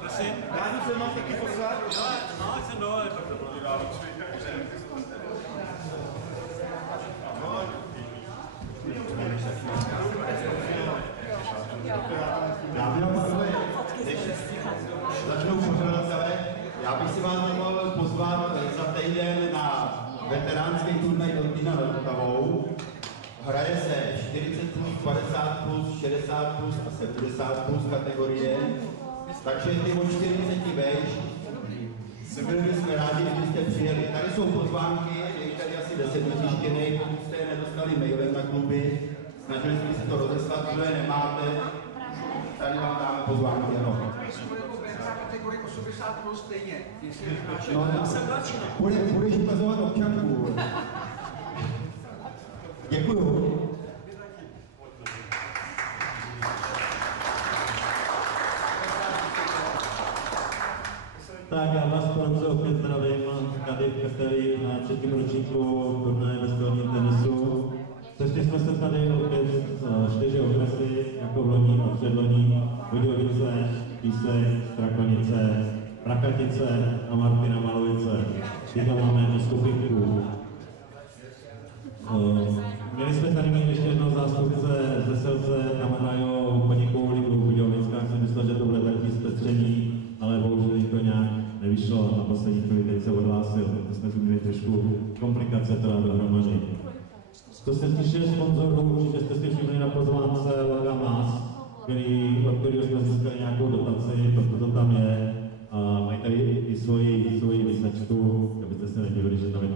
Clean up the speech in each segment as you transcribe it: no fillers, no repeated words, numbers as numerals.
Prosím? Rádi se mám taky poslat? Jo, no, jsem dole, tak to bylo. Dámy a pánové, než začnou pořadatelé, já bych si vás mohl pozvat za týden na veteránský turnaj do Týna nad Vltavou. Hraje se 40+, 50+, 60+ a 70+ kategorie, takže ty od 40 vejš. Byli bychom rádi, kdybyste přijeli. Tady jsou pozvánky, je jich tady asi 10 vytištěných, pokud jste je nedostali mailem na kluby. Snažili jsme si to rozeslat, kdo je nemáte. Tady vám dáme pozvánky, ano. Kategorie 80+ stejně. No, já jsem budeš ukazovat občanku. Děkuju. Tak já vás Ponzo opět zdravím tady v Kasteli na třetím ročníku turnaje ve stolním tenisu. Sešli jsme se tady opět 4 okresy, jako v loni a předloni, Budějovice, Písek, Strakonice, Prakatice a Martina Malovice. Tyto máme jednu skupinku. Měli jsme tady mít ještě jednoho zástupce ze Selce, tam hrajou Koníkovou ligu Budějovická, jsem myslel, že to bude takový zpestření, ale bohužel to nějak nevyšlo na poslední chvíli, teď se odhlásil, tak jsme tu měli trošku komplikace teda dohromady. Co se týče sponzorů, určitě jste si všimli na pozvánce Laga Mas, od kterého jsme získali nějakou dotaci, proto to tam je. A mají tady i svoji vysačku, abyste se nedivili, že tam je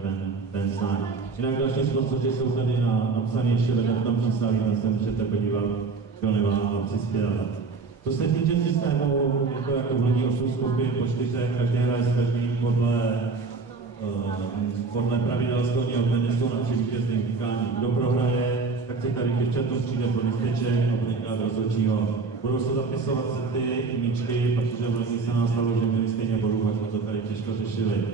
ten znak. Jinak další sponzoři jsou tady napsaný ještě vedle v tom čísle, tam se můžete podívat, kdo nemá přispěl. Co se týče systému, je to jako v loni 8 skupin po 4, každý hraje s každým podle pravidel stolního tenisu na 3 vítězných utkání. Kdo prohraje, tak se tady děvčatům přijde pro listeček a bude dát rozhodčího. Budou se zapisovat sety i míčky, protože v loni se nás stalo, že měli stejně bodů, tak jsme to tady těžko řešili.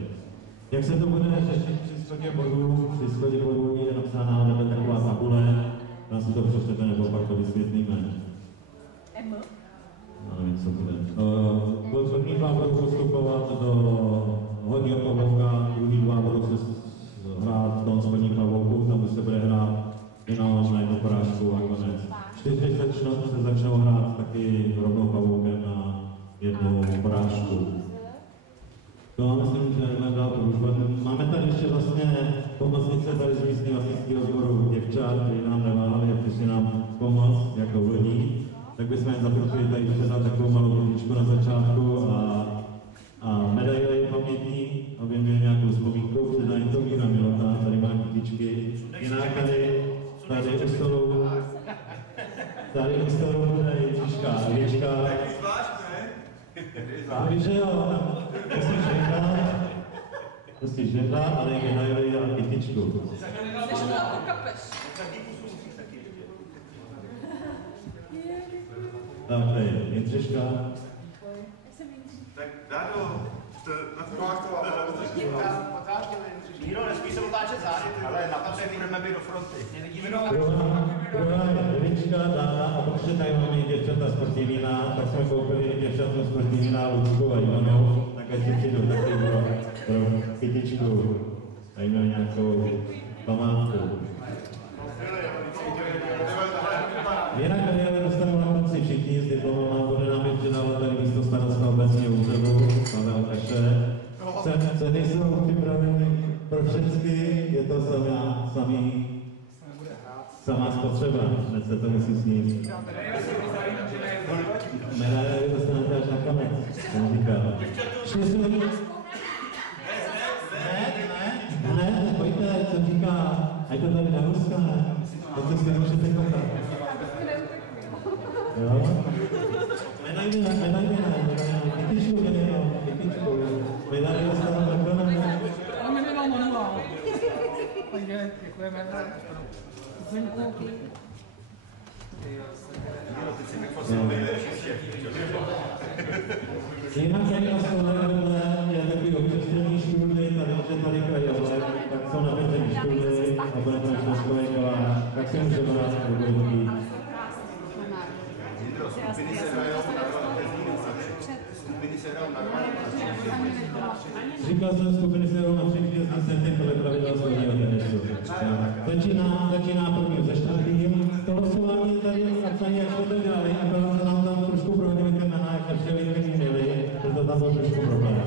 Jak se to bude řešit při schodě bodů? Při schodě bodů je napsána vedle taková tabule, tam si to přečtete nebo pak to vysvětlíme. Nevím, co bude. První 2 budou postupovat do hodního pavouka, druhý 2 budou se hrát do spodní pavouku, tam se bude hrát jenom na jednu porážku a konec. 4 se začnou hrát taky rovnou pavoukem na jednu porážku. To myslím, že nebyla průžba. Máme tady ještě vlastně pomocnice tady z místního asistického sboru děvčat, kteří nám neváhali a přišli nám pomoct jako vlní. Tak bychom jen zaprosili tady předat takovou malou ručičku na začátku a medaili pamětní, aby měli nějakou vzpomínku, předají to Míra Milota, tady má kytičky. Jinak tady u stolu bude Ježíška a Ježíška. A víš, že jo, to si žehla, ale i medaili a kytičku. Tak, tady je Jindřiška. Tak Dádo, na to Míro, nesmí se otáčet zády, ale na patře budeme být do fronty. Nevidíme do Druhá je Devička, Dáda a protože tady máme i děvčata sportivnína, tak jsme koupili děvčatům sportivnína Lucku a Ivanu, tak ať si přijdu taky pro kytičku. Tady měl nějakou památku. Jinak tady dostanou na konci všichni s diplomem, bude nám je předávat tady místo starosta obecního úřadu, Pavel Kaše. Ceny jsou připraveny pro všechny, je to samá spotřeba, hned se to musí snít. Medaile dostanete až na konec, jsem říkal. Ne, pojďte, co říká, ať to tady nahustane, to si můžete koukat. Jo? Medaile, kytičku, medaile dostanou na konec. Ale mi nedal manuál. Takže děkujeme. Jinak tady na stole je takový občerstvení štůly, tady krajové, tak jsou navěření štůly a bude to školský kolář, tak si může brát do budoucí. skupiny se hrajou na 2 vítězní. Říkal jsem, skupiny se jdou na 3 hvězdy, podle pravidel světového tenisu. Začíná první ze čtvrtým. To losování tady napsané, jak jsme to dělali, akorát se nám tam trošku prohodili ty jména, jak nepřijeli, který měli, proto tam byl trošku problém.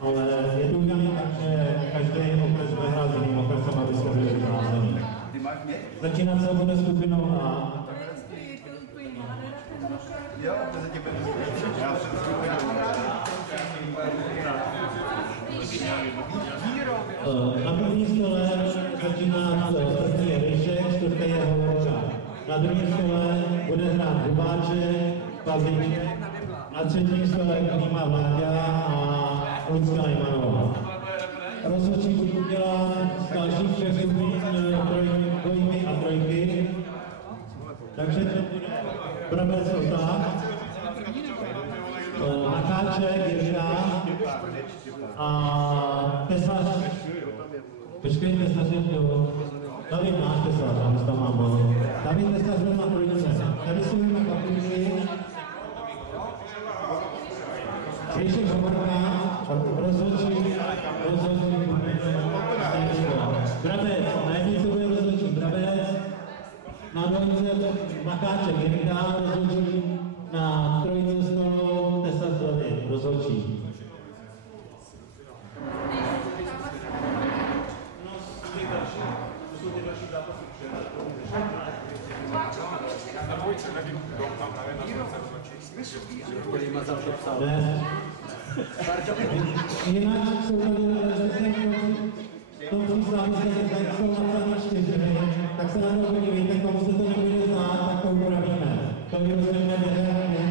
Ale je to udělané tak, že každý okres bude hrát s jiným okresem, aby se byli vyhrázení. Začínat se bude skupinou A. Jo, to se tě bude. Já jsem Na první stole začíná první je Ryšek, čtvrtý je Hovorka. Na druhé stole bude hrát Hubáček, Pavlíček. Na třetí stole Klíma Vláďa a Lucka Jmanová. Rozhodčí budu dělat z dalších 3 skupin dvojky a trojky. Takže to bude Brabec Oták, Nakáček, Jirka a Tesař. Počkej, Tesař je to. David náš Tesař, já tam mám bol. David Tesař byl na trojce. Tady jsou na papíry. Ryšek Hovorka, rozhodčí. Brabec, na jednici bude rozhodčí Brabec. Na dvojce Nakáček Jirka, rozhodčí. Na trojice stolu Tesař David, rozhodčí. Jinak jsou tady to příslávice, tak jsou napsané 4, tak se na to podívejte, komu se to nebude znát, tak to upravíme. To vyrozdíme během